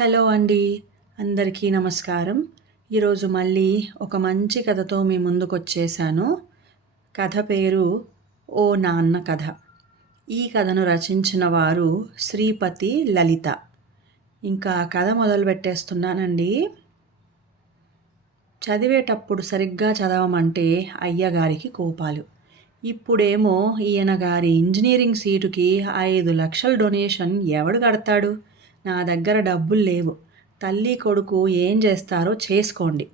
Hello అండి అందరికీ నమస్కారం. ఈరోజు మళ్ళీ ఒక మంచి కథతో మీ ముందుకు వచ్చేసాను కథ పేరు ఓ నాన్న కథ. ఈ కథను రచించిన వారు శ్రీపతి లలిత. ఇంకా కథ మొదలు పెట్టేస్తున్నానండి చదివేటప్పుడు సరిగ్గా చదవమంటే అయ్యగారికి కోపాలు. ఇప్పుడేమో ఈయన గారి ఇంజనీరింగ్ సీటుకి ఐదు లక్షల డొనేషన్ ఎవడు కడతాడు? నా దగ్గర డబ్బులు లేవు. తల్లి కొడుకు ఏం చేస్తారో చేసుకోండి.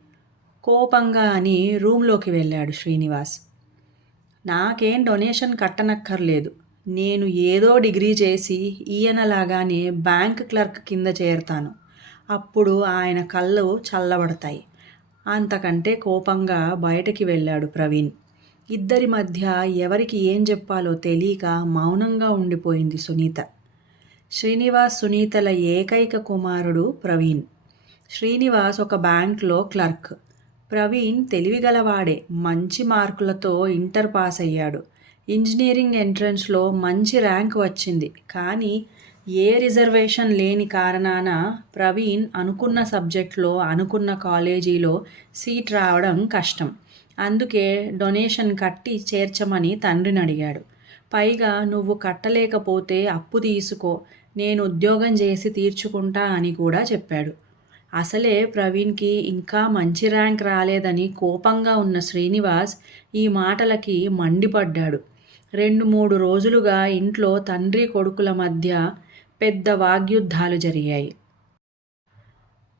కోపంగా అని రూమ్లోకి వెళ్ళాడు శ్రీనివాస్. నాకేం డొనేషన్ కట్టనక్కర్లేదు. నేను ఏదో డిగ్రీ చేసి ఈయనలాగానే బ్యాంక్ క్లర్క్ కింద చేరతాను. అప్పుడు ఆయన కళ్ళు చల్లబడతాయి. అంతకంటే కోపంగా బయటకి వెళ్ళాడు ప్రవీణ్. ఇద్దరి మధ్య ఎవరికి ఏం చెప్పాలో తెలియక మౌనంగా ఉండిపోయింది సునీత. శ్రీనివాస్ సునీతల ఏకైక కుమారుడు ప్రవీణ్. శ్రీనివాస్ ఒక బ్యాంక్లో క్లర్క్. ప్రవీణ్ తెలివిగలవాడే మంచి మార్కులతో ఇంటర్ పాస్ అయ్యాడు. ఇంజనీరింగ్ ఎంట్రన్స్లో మంచి ర్యాంక్ వచ్చింది. కానీ ఏ రిజర్వేషన్ లేని కారణాన ప్రవీణ్ అనుకున్న సబ్జెక్ట్లో అనుకున్న కాలేజీలో సీట్ రావడం కష్టం. అందుకే డొనేషన్ కట్టి చేర్చమని తండ్రిని అడిగాడు. పైగా నువ్వు కట్టలేకపోతే అప్పు తీసుకో. నేను ఉద్యోగం చేసి తీర్చుకుంటా అని కూడా చెప్పాడు. అసలే ప్రవీణ్కి ఇంకా మంచి ర్యాంక్ రాలేదని కోపంగా ఉన్న శ్రీనివాస్ ఈ మాటలకి మండిపడ్డాడు. రెండు మూడు రోజులుగా ఇంట్లో తండ్రి కొడుకుల మధ్య పెద్ద వాగ్యుద్ధాలు జరిగాయి.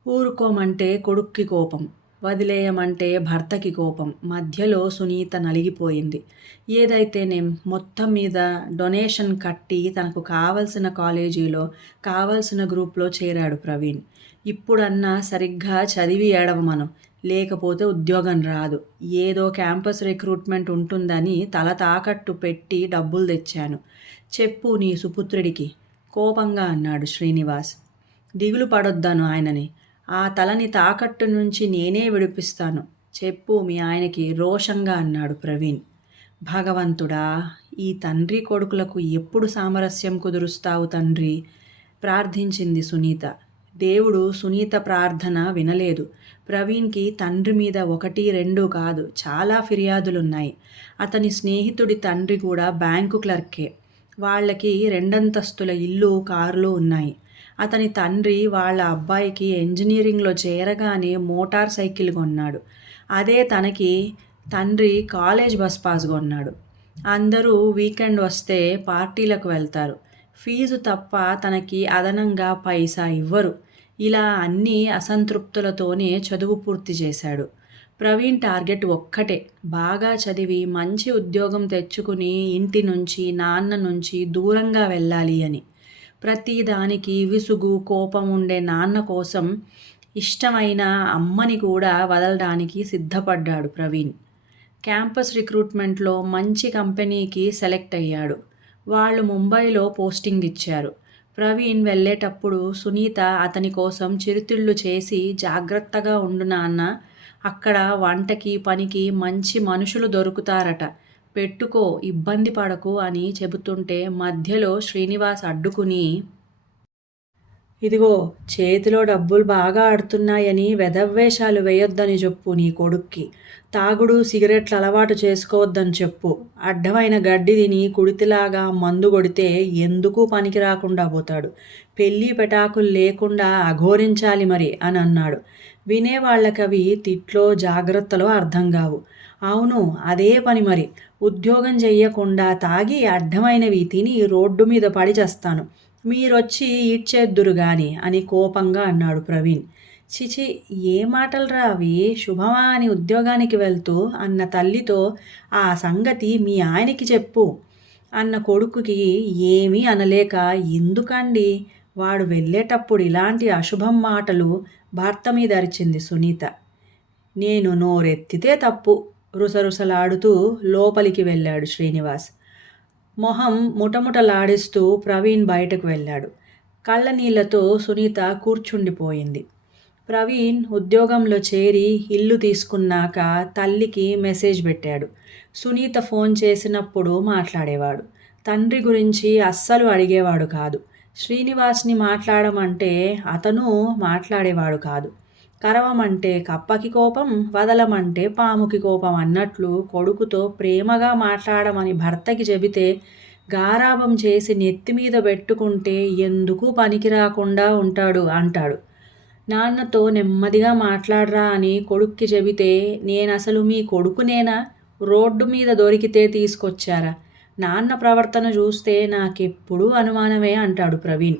ఊరుకోమంటే కొడుక్కి కోపం. వదిలేయమంటే భర్తకి కోపం. మధ్యలో సునీత నలిగిపోయింది. ఏదైతేనేం మొత్తం మీద డొనేషన్ కట్టి తనకు కావలసిన కాలేజీలో కావలసిన గ్రూప్లో చేరాడు ప్రవీణ్. ఇప్పుడన్నా సరిగ్గా చదివి ఏడవ మనం లేకపోతే ఉద్యోగం రాదు. ఏదో క్యాంపస్ రిక్రూట్మెంట్ ఉంటుందని తల తాకట్టు పెట్టి డబ్బులు తెచ్చాను. చెప్పు నీ సుపుత్రుడికి. కోపంగా అన్నాడు శ్రీనివాస్. దిగులు పడొద్దాను ఆయనని. ఆ తలని తాకట్టు నుంచి నేనే విడిపిస్తాను. చెప్పు మీ ఆయనకి రోషంగా అన్నాడు ప్రవీణ్. భగవంతుడా ఈ తండ్రి కొడుకులకు ఎప్పుడు సామరస్యం కుదురుస్తావు తండ్రి? ప్రార్థించింది సునీత. దేవుడు సునీత ప్రార్థన వినలేదు. ప్రవీణ్కి తండ్రి మీద ఒకటి రెండు కాదు చాలా ఫిర్యాదులున్నాయి. అతని స్నేహితుడి తండ్రి కూడా బ్యాంకు క్లర్కే. వాళ్ళకి రెండంతస్తుల ఇల్లు కార్లు ఉన్నాయి. అతని తండ్రి వాళ్ళ అబ్బాయికి ఇంజనీరింగ్లో చేరగానే మోటార్ సైకిల్ కొన్నాడు. అదే తనకి తండ్రి కాలేజ్ బస్ పాస్ కొన్నాడు. అందరూ వీకెండ్ వస్తే పార్టీలకు వెళ్తారు. ఫీజు తప్ప తనకి అదనంగా పైసా ఇవ్వరు. ఇలా అన్ని అసంతృప్తులతోనే చదువు పూర్తి చేశాడు. ప్రవీణ్ టార్గెట్ ఒక్కటే బాగా చదివి మంచి ఉద్యోగం తెచ్చుకుని ఇంటి నుంచి నాన్న నుంచి దూరంగా వెళ్ళాలి అని. ప్రతిదానికి విసుగు కోపం ఉండే నాన్న కోసం ఇష్టమైన అమ్మని కూడా వదలడానికి సిద్ధపడ్డాడు ప్రవీణ్. క్యాంపస్ రిక్రూట్మెంట్లో మంచి కంపెనీకి సెలెక్ట్ అయ్యాడు. వాళ్ళు ముంబైలో పోస్టింగ్ ఇచ్చారు. ప్రవీణ్ వెళ్ళేటప్పుడు సునీత అతని కోసం చిరుతిళ్ళు చేసి జాగ్రత్తగా ఉండు నాన్న అక్కడ వంటకి పనికి మంచి మనుషులు దొరుకుతారట. పెట్టుకో ఇబ్బంది పడకు అని చెబుతుంటే మధ్యలో శ్రీనివాస్ అడ్డుకుని ఇదిగో చేతిలో డబ్బులు బాగా ఆడుతున్నాయని వెధవ్వేషాలు వేయొద్దని చెప్పు నీ కొడుక్కి. తాగుడు సిగరెట్లు అలవాటు చేసుకోవద్దని చెప్పు. అడ్డమైన గడ్డి తిని కుడితిలాగా మందు కొడితే ఎందుకు పనికి రాకుండా పోతాడు? పెళ్ళి పెటాకులు లేకుండా అఘోరించాలి మరి అని అన్నాడు. వినేవాళ్ళకవి తిట్లో జాగ్రత్తలో అర్థం కావు. అవును అదే పని మరి. ఉద్యోగం చెయ్యకుండా తాగి అడ్డమైనవి తిని రోడ్డు మీద పడి చేస్తాను. మీరొచ్చి ఈడ్చేద్దురు గాని అని కోపంగా అన్నాడు ప్రవీణ్. చిచి ఏ మాటలు రావి శుభమా అని ఉద్యోగానికి వెళ్తూ అన్న తల్లితో ఆ సంగతి మీ ఆయనకి చెప్పు. అన్న కొడుకుకి ఏమీ అనలేక ఎందుకండి? వాడు వెళ్ళేటప్పుడు ఇలాంటి అశుభం మాటలు భర్త మీద అరిచింది సునీత. నేను నోరెత్తితే తప్పు రుసరుసలాడుతూ లోపలికి వెళ్ళాడు శ్రీనివాస్. మొహం ముటముటలాడిస్తూ ప్రవీణ్ బయటకు వెళ్ళాడు. కళ్ళ నీళ్ళతో సునీత కూర్చుండిపోయింది. ప్రవీణ్ ఉద్యోగంలో చేరి ఇల్లు తీసుకున్నాక తల్లికి మెసేజ్ పెట్టాడు. సునీత ఫోన్ చేసినప్పుడు మాట్లాడేవాడు. తండ్రి గురించి అస్సలు అడిగేవాడు కాదు. శ్రీనివాస్ని మాట్లాడమంటే అతను మాట్లాడేవాడు కాదు. కరవమంటే కప్పకి కోపం వదలమంటే పాముకి కోపం అన్నట్లు కొడుకుతో ప్రేమగా మాట్లాడమని భర్తకి చెబితే గారాభం చేసి నెత్తి మీద పెట్టుకుంటే ఎందుకు పనికి రాకుండా ఉంటాడు అంటాడు. నాన్నతో నెమ్మదిగా మాట్లాడరా అని కొడుక్కి చెబితే నేనసలు మీ కొడుకునేనా? రోడ్డు మీద దొరికితే తీసుకొచ్చారా? నాన్న ప్రవర్తన చూస్తే నాకెప్పుడూ అనుమానమే అంటాడు ప్రవీణ్.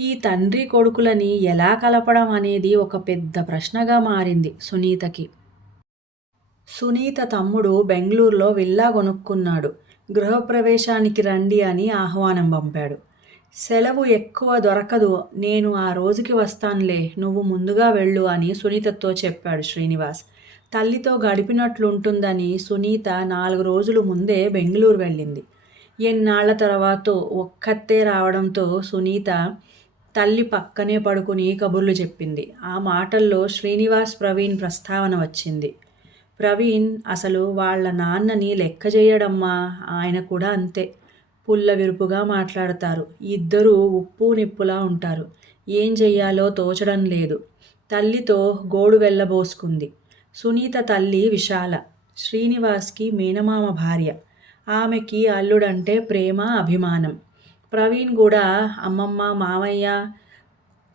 ఈ తండ్రి కొడుకులని ఎలా కలపడం అనేది ఒక పెద్ద ప్రశ్నగా మారింది సునీతకి. సునీత తమ్ముడు బెంగళూరులో విల్లా కొనుక్కున్నాడు. గృహప్రవేశానికి రండి అని ఆహ్వానం పంపాడు. సెలవు ఎక్కువ దొరకదు నేను ఆ రోజుకి వస్తానులే నువ్వు ముందుగా వెళ్ళు అని సునీతతో చెప్పాడు శ్రీనివాస్. తల్లితో గడిపినట్లుంటుందని సునీత నాలుగు రోజులు ముందే బెంగళూరు వెళ్ళింది. ఎన్నాళ్ళ తర్వాత ఒక్కతే రావడంతో సునీత తల్లి పక్కనే పడుకుని కబుర్లు చెప్పింది. ఆ మాటల్లో శ్రీనివాస్ ప్రవీణ్ ప్రస్తావన వచ్చింది. ప్రవీణ్ అసలు వాళ్ళ నాన్నని లెక్క చేయడమ్మా? ఆయన కూడా అంతే. పుల్ల విరుపుగా మాట్లాడతారు. ఇద్దరూ ఉప్పు నిప్పులా ఉంటారు. ఏం చెయ్యాలో తోచడం లేదు. తల్లితో గోడు వెళ్ళబోసుకుంది. సునీత తల్లి విశాల. శ్రీనివాస్కి మేనమామ భార్య. ఆమెకి అల్లుడంటే ప్రేమ అభిమానం. ప్రవీణ్ కూడా అమ్మమ్మ మామయ్య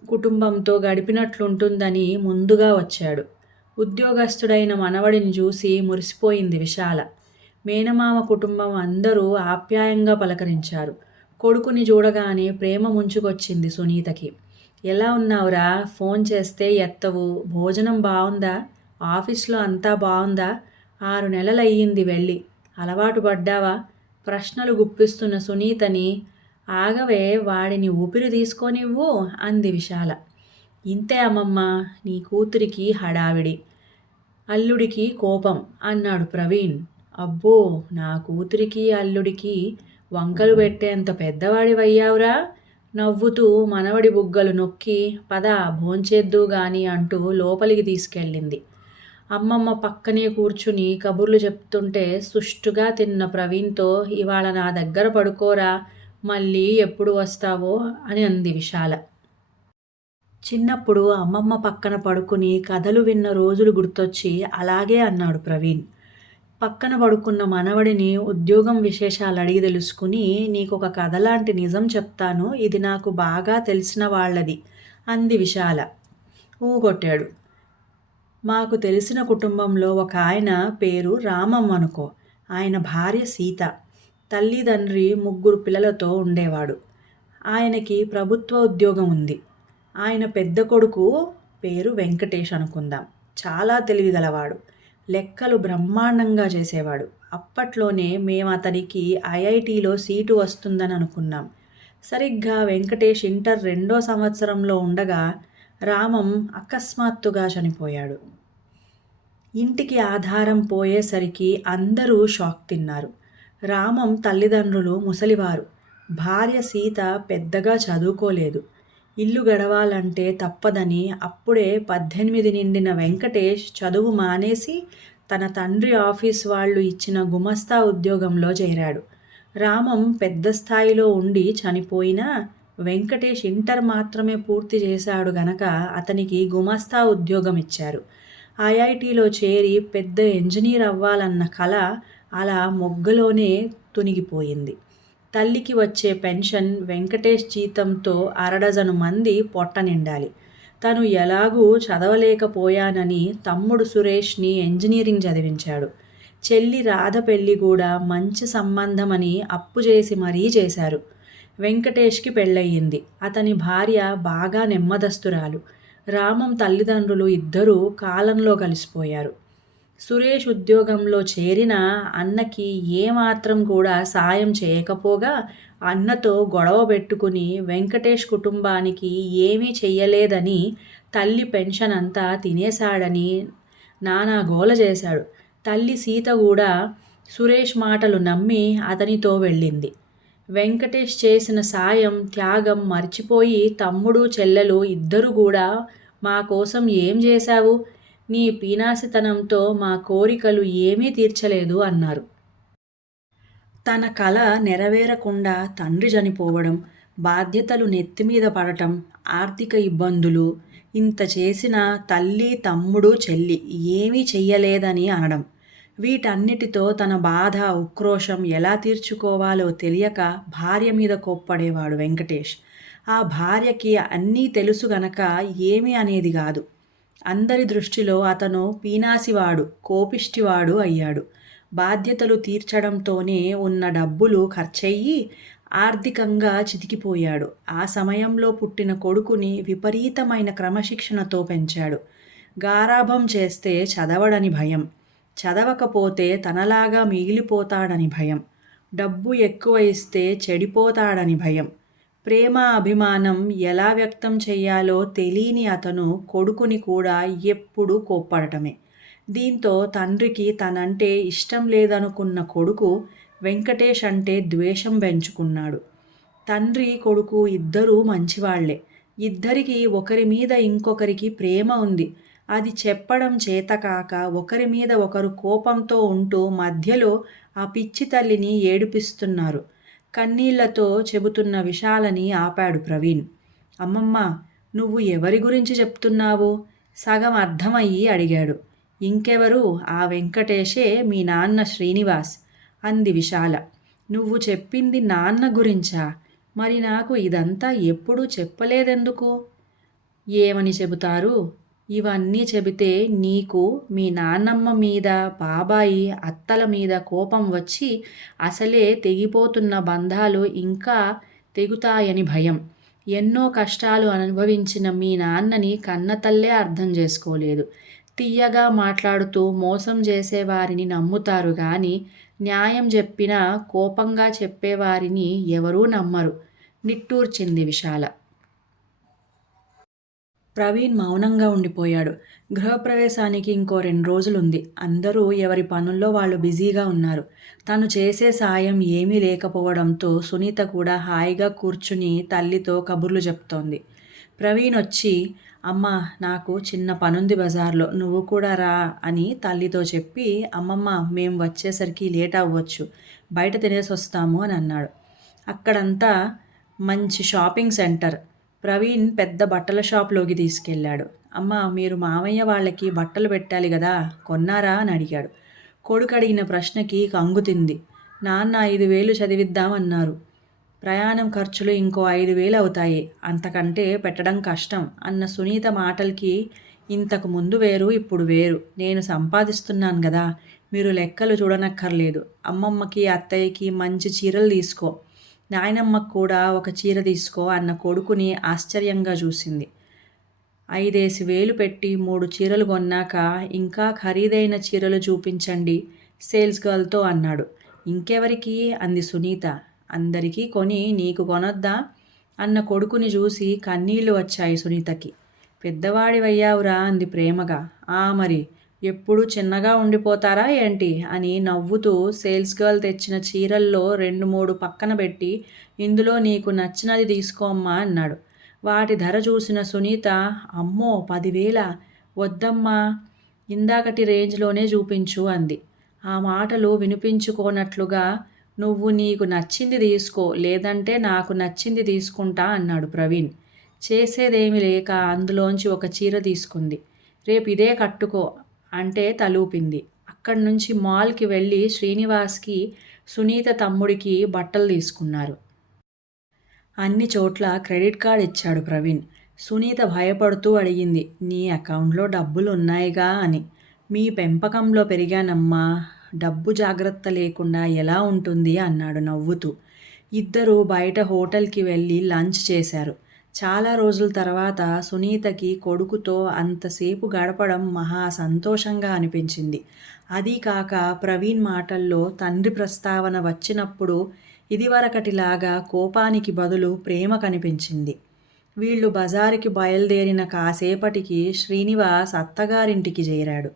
కుటుంబంతో గడిపినట్లుంటుందని ముందుగా వచ్చాడు. ఉద్యోగస్తుడైన మనవడిని చూసి మురిసిపోయింది విశాల. మేనమామ కుటుంబం అందరూ ఆప్యాయంగా పలకరించారు. కొడుకుని చూడగానే ప్రేమ ముంచుకొచ్చింది సునీతకి. ఎలా ఉన్నావురా? ఫోన్ చేస్తే ఎత్తవు. భోజనం బాగుందా ఆఫీస్లో అంతా బాగుందా ఆరు నెలలయ్యింది వెళ్ళి. అలవాటు పడ్డావా? ప్రశ్నలు గుప్పిస్తున్న సునీతని ఆగవే వాడిని ఊపిరి తీసుకోనివ్వు అంది విశాల. ఇంతే అమ్మమ్మ నీ కూతురికి హడావిడి. అల్లుడికి కోపం అన్నాడు ప్రవీణ్. అబ్బో నా కూతురికి అల్లుడికి వంకలు పెట్టేంత పెద్దవాడివయ్యావురా? నవ్వుతూ మనవడి బుగ్గలు నొక్కి పద భోంచేద్దు గాని అంటూ లోపలికి తీసుకెళ్ళింది. అమ్మమ్మ పక్కనే కూర్చుని కబుర్లు చెప్తుంటే సుష్టుగా తిన్న ప్రవీణ్తో ఇవాళ నా దగ్గర పడుకోరా మళ్ళీ ఎప్పుడు వస్తావో అని అంది విశాల. చిన్నప్పుడు అమ్మమ్మ పక్కన పడుకుని కథలు విన్న రోజులు గుర్తొచ్చి అలాగే అన్నాడు ప్రవీణ్. పక్కన పడుకున్న మనవడిని ఉద్యోగం విశేషాలు అడిగి తెలుసుకుని నీకు ఒక కథ లాంటి నిజం చెప్తాను ఇది నాకు బాగా తెలిసిన వాళ్ళది అంది విశాల. ఊగొట్టాడు మాకు తెలిసిన కుటుంబంలో ఒక ఆయన పేరు రామం అనుకో. ఆయన భార్య సీత. తల్లిదండ్రి ముగ్గురు పిల్లలతో ఉండేవాడు. ఆయనకి ప్రభుత్వ ఉద్యోగం ఉంది. ఆయన పెద్ద కొడుకు పేరు వెంకటేష్ అనుకుందాం. చాలా తెలివిగలవాడు. లెక్కలు బ్రహ్మాండంగా చేసేవాడు. అప్పట్లోనే మేము అతనికి ఐఐటిలో సీటు వస్తుందని అనుకున్నాం. సరిగ్గా వెంకటేష్ ఇంటర్ రెండో సంవత్సరంలో ఉండగా రామం అకస్మాత్తుగా చనిపోయాడు. ఇంటికి ఆధారం పోయేసరికి అందరూ షాక్ తిన్నారు. రామం తల్లిదండ్రులు ముసలివారు. భార్య సీత పెద్దగా చదువుకోలేదు. ఇల్లు గడవాలంటే తప్పదని అప్పుడే పద్దెనిమిది నిండిన వెంకటేష్ చదువు మానేసి తన తండ్రి ఆఫీస్ వాళ్ళు ఇచ్చిన గుమస్తా ఉద్యోగంలో చేరాడు. రామం పెద్ద స్థాయిలో ఉండి చనిపోయినా వెంకటేష్ ఇంటర్ మాత్రమే పూర్తి చేశాడు గనక అతనికి గుమస్తా ఉద్యోగం ఇచ్చారు. ఐఐటిలో చేరి పెద్ద ఇంజనీర్ అవ్వాలన్న కళ అలా మొగ్గలోనే తునిగిపోయింది. తల్లికి వచ్చే పెన్షన్ వెంకటేష్ జీతంతో అరడజను మంది పొట్ట నిండాలి. తను ఎలాగూ చదవలేకపోయానని తమ్ముడు సురేష్ని ఇంజనీరింగ్ చదివించాడు. చెల్లి రాధ పెళ్ళి కూడా మంచి సంబంధమని అప్పు చేసి మరీ చేశారు. వెంకటేష్కి పెళ్ళయింది. అతని భార్య బాగా నెమ్మదస్తురాలు. రామం తల్లిదండ్రులు ఇద్దరూ కాలంలో కలిసిపోయారు. సురేష్ ఉద్యోగంలో చేరిన అన్నకి ఏమాత్రం కూడా సాయం చేయకపోగా అన్నతో గొడవ పెట్టుకుని వెంకటేష్ కుటుంబానికి ఏమీ చెయ్యలేదని తల్లి పెన్షన్ అంతా తినేశాడని నానా గోల చేశాడు. తల్లి సీత కూడా సురేష్ మాటలు నమ్మి అతనితో వెళ్ళింది. వెంకటేష్ చేసిన సాయం త్యాగం మర్చిపోయి తమ్ముడు చెల్లెలు ఇద్దరు కూడా మా కోసం ఏం చేశావు? నీ పీనాసితనంతో మా కోరికలు ఏమీ తీర్చలేదు అన్నారు. తన కల నెరవేరకుండా తండ్రి చనిపోవడం బాధ్యతలు నెత్తిమీద పడటం ఆర్థిక ఇబ్బందులు ఇంత చేసిన తల్లి తమ్ముడు చెల్లి ఏమీ చెయ్యలేదని అనడం వీటన్నిటితో తన బాధ ఉక్రోషం ఎలా తీర్చుకోవాలో తెలియక భార్య మీద కోప్పడేవాడు వెంకటేష్. ఆ భార్యకి అన్నీ తెలుసు గనక ఏమీ అనేది కాదు. అందరి దృష్టిలో అతను పీనాసివాడు కోపిష్టివాడు అయ్యాడు. బాధ్యతలు తీర్చడంతోనే ఉన్న డబ్బులు ఖర్చయ్యి ఆర్థికంగా చితికిపోయాడు. ఆ సమయంలో పుట్టిన కొడుకుని విపరీతమైన క్రమశిక్షణతో పెంచాడు. గారాభం చేస్తే చదవడని భయం. చదవకపోతే తనలాగా మిగిలిపోతాడని భయం. డబ్బు ఎక్కువ ఇస్తే చెడిపోతాడని భయం. ప్రేమ అభిమానం ఎలా వ్యక్తం చేయాలో తెలియని అతను కొడుకుని కూడా ఎప్పుడూ కోప్పడటమే. దీంతో తండ్రికి తనంటే ఇష్టం లేదనుకున్న కొడుకు వెంకటేష్ అంటే ద్వేషం పెంచుకున్నాడు. తండ్రి కొడుకు ఇద్దరూ మంచివాళ్ళే. ఇద్దరికి ఒకరి మీద ఇంకొకరికి ప్రేమ ఉంది. అది చెప్పడం చేతకాక ఒకరి మీద ఒకరు కోపంతో ఉంటూ మధ్యలో ఆ పిచ్చి తల్లిని ఏడిపిస్తున్నారు. కన్నీళ్ళతో చెబుతున్న విశాలని ఆపాడు ప్రవీణ్. అమ్మమ్మ నువ్వు ఎవరి గురించి చెప్తున్నావు? సగం అర్థమయ్యి అడిగాడు. ఇంకెవరు? ఆ వెంకటేషే మీ నాన్న శ్రీనివాస్ అంది విశాల. నువ్వు చెప్పింది నాన్న గురించా? మరి నాకు ఇదంతా ఎప్పుడూ చెప్పలేదెందుకు? ఏమని చెబుతారు? ఇవన్నీ చెబితే నీకు మీ నాన్నమ్మ మీద బాబాయి అత్తల మీద కోపం వచ్చి అసలే తెగిపోతున్న బంధాలు ఇంకా తెగుతాయని భయం. ఎన్నో కష్టాలు అనుభవించిన మీ నాన్నని కన్నతల్లే అర్థం చేసుకోలేదు. తీయగా మాట్లాడుతూ మోసం చేసేవారిని నమ్ముతారు కానీ న్యాయం చెప్పినా కోపంగా చెప్పేవారిని ఎవరూ నమ్మరు. నిట్టూర్చింది విశాల. ప్రవీణ్ మౌనంగా ఉండిపోయాడు. గృహప్రవేశానికి ఇంకో రెండు రోజులుంది. అందరూ ఎవరి పనుల్లో వాళ్ళు బిజీగా ఉన్నారు. తను చేసే సాయం ఏమీ లేకపోవడంతో సునీత కూడా హాయిగా కూర్చుని తల్లితో కబుర్లు చెప్తోంది. ప్రవీణ్ వచ్చి అమ్మ నాకు చిన్న పనుంది బజార్లో. నువ్వు కూడా రా అని తల్లితో చెప్పి అమ్మమ్మ మేం వచ్చేసరికి లేట్ అవ్వచ్చు. బయట తినేసి వస్తాము అని అన్నాడు. అక్కడంతా మంచి షాపింగ్ సెంటర్. ప్రవీణ్ పెద్ద బట్టల షాప్లోకి తీసుకెళ్ళాడు. అమ్మ మీరు మామయ్య వాళ్ళకి బట్టలు పెట్టాలి కదా కొన్నారా? అని అడిగాడు. కొడుకు అడిగిన ప్రశ్నకి కంగుతింది నాన్న ఐదు వేలు చదివిద్దామన్నారు ప్రయాణం ఖర్చులు ఇంకో ఐదు వేలు అవుతాయి అంతకంటే పెట్టడం కష్టం అన్న సునీత మాటలకి ఇంతకు ముందు వేరు ఇప్పుడు వేరు నేను సంపాదిస్తున్నాను కదా మీరు లెక్కలు చూడనక్కర్లేదు. అమ్మమ్మకి అత్తయ్యకి మంచి చీరలు తీసుకో నాయనమ్మకు కూడా ఒక చీర తీసుకో అన్న కొడుకుని ఆశ్చర్యంగా చూసింది. ఐదేసి వేలు పెట్టి మూడు చీరలు కొన్నాక ఇంకా ఖరీదైన చీరలు చూపించండి సేల్స్ గర్ల్తో అన్నాడు. ఇంకెవరికి? అంది సునీత. అందరికీ కొని నీకు కొనొద్దా? అన్న కొడుకుని చూసి కన్నీళ్ళు వచ్చాయి సునీతకి. పెద్దవాడివయ్యావురా అంది ప్రేమగా. ఆ మరి ఎప్పుడు చిన్నగా ఉండిపోతారా ఏంటి అని నవ్వుతూ సేల్స్ గర్ల్ తెచ్చిన చీరల్లో రెండు మూడు పక్కన పెట్టి ఇందులో నీకు నచ్చినది తీసుకోమ్మా అన్నాడు. వాటి ధర చూసిన సునీత అమ్మో పదివేల? వద్దమ్మా ఇందాకటి రేంజ్లోనే చూపించు అంది. ఆ మాటలు వినిపించుకోనట్లుగా నువ్వు నీకు నచ్చింది తీసుకో లేదంటే నాకు నచ్చింది తీసుకుంటా అన్నాడు ప్రవీణ్. చేసేదేమి లేక అందులోంచి ఒక చీర తీసుకుంది. రేపు ఇదే కట్టుకో అంటే తలూపింది. అక్కడి నుంచి మాల్కి వెళ్ళి శ్రీనివాస్కి సునీత తమ్ముడికి బట్టలు తీసుకున్నారు. అన్ని చోట్ల క్రెడిట్ కార్డ్ ఇచ్చాడు ప్రవీణ్. సునీత భయపడుతూ అడిగింది నీ అకౌంట్లో డబ్బులు ఉన్నాయిగా అని. మీ పెంపకంలో పెరిగానమ్మా డబ్బు జాగ్రత్త లేకుండా ఎలా ఉంటుంది? అన్నాడు నవ్వుతూ. ఇద్దరు బయట హోటల్కి వెళ్ళి లంచ్ చేశారు. చాలా రోజుల తర్వాత సునీతకి కొడుకుతో అంతసేపు గడపడం మహా సంతోషంగా అనిపించింది. అది కాక ప్రవీణ్ మాటల్లో తండ్రి ప్రస్తావన వచ్చినప్పుడు ఇదివరకటిలాగా కోపానికి బదులు ప్రేమ కనిపించింది. వీళ్ళు బజారుకి బయలుదేరిన కాసేపటికి శ్రీనివాస్ అత్తగారింటికి చేరాడు.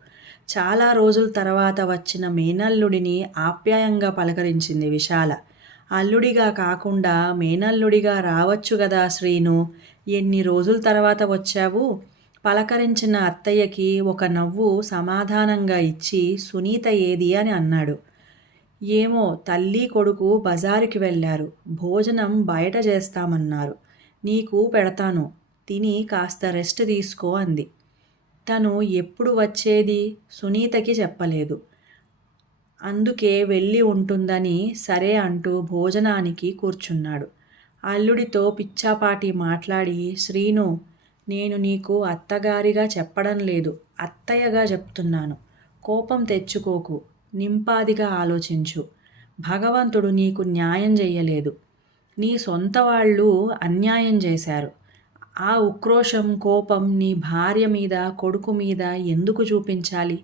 చాలా రోజుల తర్వాత వచ్చిన మేనల్లుడిని ఆప్యాయంగా పలకరించింది విశాల. అల్లుడిగా కాకుండా మేనల్లుడిగా రావచ్చు కదా శ్రీను. ఎన్ని రోజుల తర్వాత వచ్చావు? పలకరించిన అత్తయ్యకి ఒక నవ్వు సమాధానంగా ఇచ్చి సునీత ఏది అని అన్నాడు. ఏమో తల్లి కొడుకు బజారుకి వెళ్ళారు. భోజనం బయట చేస్తామన్నారు. నీకు పెడతాను. తిని కాస్త రెస్ట్ తీసుకో అంది. తను ఎప్పుడు వచ్చేది? సునీతకి చెప్పలేదు. అందుకే వెళ్ళి ఉంటుందని సరే అంటూ భోజనానికి కూర్చున్నాడు. అల్లుడితో పిచ్చాపాటి మాట్లాడి శ్రీను నేను నీకు అత్తగారిగా చెప్పడం లేదు. అత్తయ్యగా చెప్తున్నాను. కోపం తెచ్చుకోకు. నింపాదిగా ఆలోచించు. భగవంతుడు నీకు న్యాయం చెయ్యలేదు. నీ సొంత వాళ్ళు అన్యాయం చేశారు. ఆ ఉక్రోషం కోపం నీ భార్య మీద కొడుకు మీద ఎందుకు చూపించాలి?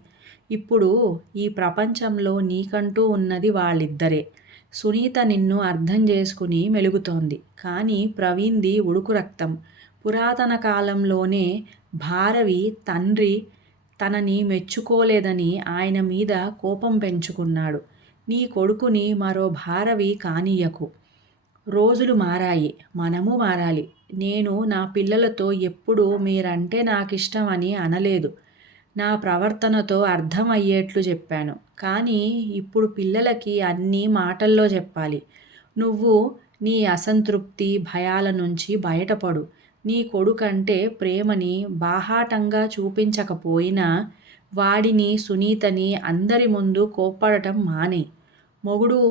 ఇప్పుడు ఈ ప్రపంచంలో నీకంటూ ఉన్నది వాళ్ళిద్దరే. సునీత నిన్ను అర్థం చేసుకుని మెలుగుతోంది. కానీ ప్రవీణ్ది ఉడుకు రక్తం. పురాతన కాలంలోనే భారవి తండ్రి తనని మెచ్చుకోలేదని ఆయన మీద కోపం పెంచుకున్నాడు. నీ కొడుకుని మరో భారవి కానీయకు. రోజులు మారాయి. మనము మారాలి. నేను నా పిల్లలతో ఎప్పుడూ మీరంటే నాకిష్టం అని అనలేదు. నా ప్రవర్తనతో అర్థమయ్యేట్లు చెప్పాను. కానీ ఇప్పుడు పిల్లలకి అన్నీ మాటల్లో చెప్పాలి. నువ్వు నీ అసంతృప్తి భయాల నుంచి బయటపడు. నీ కొడుకంటే ప్రేమని బాహాటంగా చూపించకపోయినా వాడిని సునీతని అందరి ముందు కోప్పడటం మానే. మొగుడు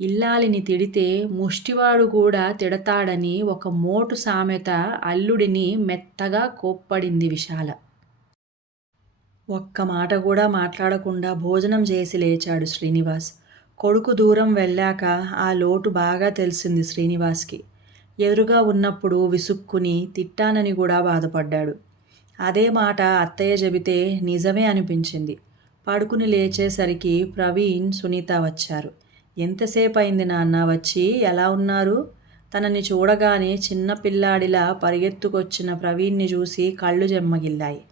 ఇల్లాలిని తిడితే ముష్టివాడు కూడా తిడతాడని ఒక మోటు సామెత అల్లుడిని మెత్తగా కోప్పడింది విశాల. ఒక్క మాట కూడా మాట్లాడకుండా భోజనం చేసి లేచాడు శ్రీనివాస్. కొడుకు దూరం వెళ్ళాక ఆ లోటు బాగా తెలిసింది శ్రీనివాస్కి. ఎదురుగా ఉన్నప్పుడు విసుక్కుని తిట్టానని కూడా బాధపడ్డాడు. అదే మాట అత్తయ్య చెబితే నిజమే అనిపించింది. పడుకుని లేచేసరికి ప్రవీణ్ సునీత వచ్చారు. ఎంతసేపు అయింది నాన్న వచ్చి? ఎలా ఉన్నారు? తనని చూడగానే చిన్న పిల్లాడిలా పరిగెత్తుకొచ్చిన ప్రవీణ్ని చూసి కళ్ళు జమ్మగిల్లాయి.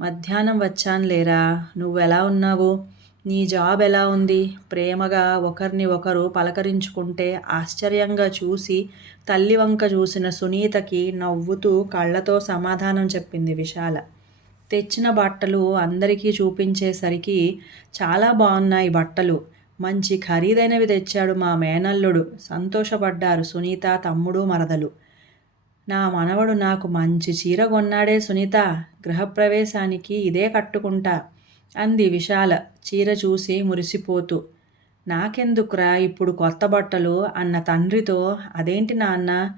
మధ్యాహ్నం వచ్చాను లేరా? నువ్వెలా ఉన్నావు? నీ జాబ్ ఎలా ఉంది? ప్రేమగా ఒకరిని ఒకరు పలకరించుకుంటే ఆశ్చర్యంగా చూసి తల్లి వంక చూసిన సునీతకి నవ్వుతూ కళ్ళతో సమాధానం చెప్పింది విశాల. తెచ్చిన బట్టలు అందరికీ చూపించేసరికి చాలా బాగున్నాయి బట్టలు. మంచి ఖరీదైనవి తెచ్చాడు మా మేనల్లుడు. సంతోషపడ్డారు సునీత తమ్ముడు మరదలు. నా మనవడు నాకు మంచి చీర కొన్నాడే సునీత గృహప్రవేశానికి ఇదే కట్టుకుంటా అంది విశాల చీర చూసి మురిసిపోతూ. నాకెందుకురా ఇప్పుడు కొత్త బట్టలు? అన్న తండ్రితో అదేంటి నాన్న?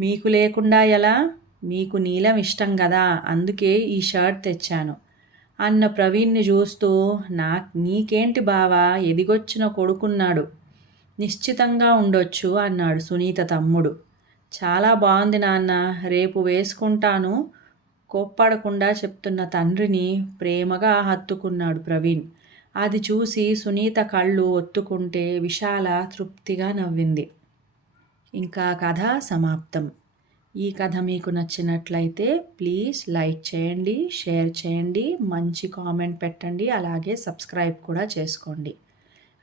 మీకు లేకుండా ఎలా? మీకు నీలం ఇష్టం కదా అందుకే ఈ షర్ట్ తెచ్చాను. అన్న ప్రవీణ్ని చూస్తూ నా నీకేంటి బావా? ఎదిగొచ్చిన కొడుకున్నాడు. నిశ్చితంగా ఉండొచ్చు అన్నాడు సునీత తమ్ముడు. చాలా బాగుంది నాన్న. రేపు వేసుకుంటాను. కోప్పడకుండా చెప్తున్న తండ్రిని ప్రేమగా హత్తుకున్నాడు ప్రవీణ్. అది చూసి సునీత కళ్ళు ఒత్తుకుంటే విశాల తృప్తిగా నవ్వింది. ఇంకా కథ సమాప్తం. ఈ కథ మీకు నచ్చినట్లయితే ప్లీజ్ లైక్ చేయండి షేర్ చేయండి మంచి కామెంట్ పెట్టండి అలాగే సబ్స్క్రైబ్ కూడా చేసుకోండి.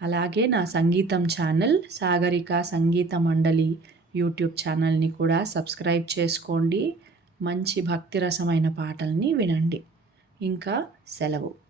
అలాగే నా సంగీతం ఛానల్ సాగరిక సంగీత మండలి యూట్యూబ్ ఛానల్ని కూడా సబ్స్క్రైబ్ చేసుకోండి. మంచి భక్తిరసమైన పాటల్ని వినండి. ఇంకా సెలవు.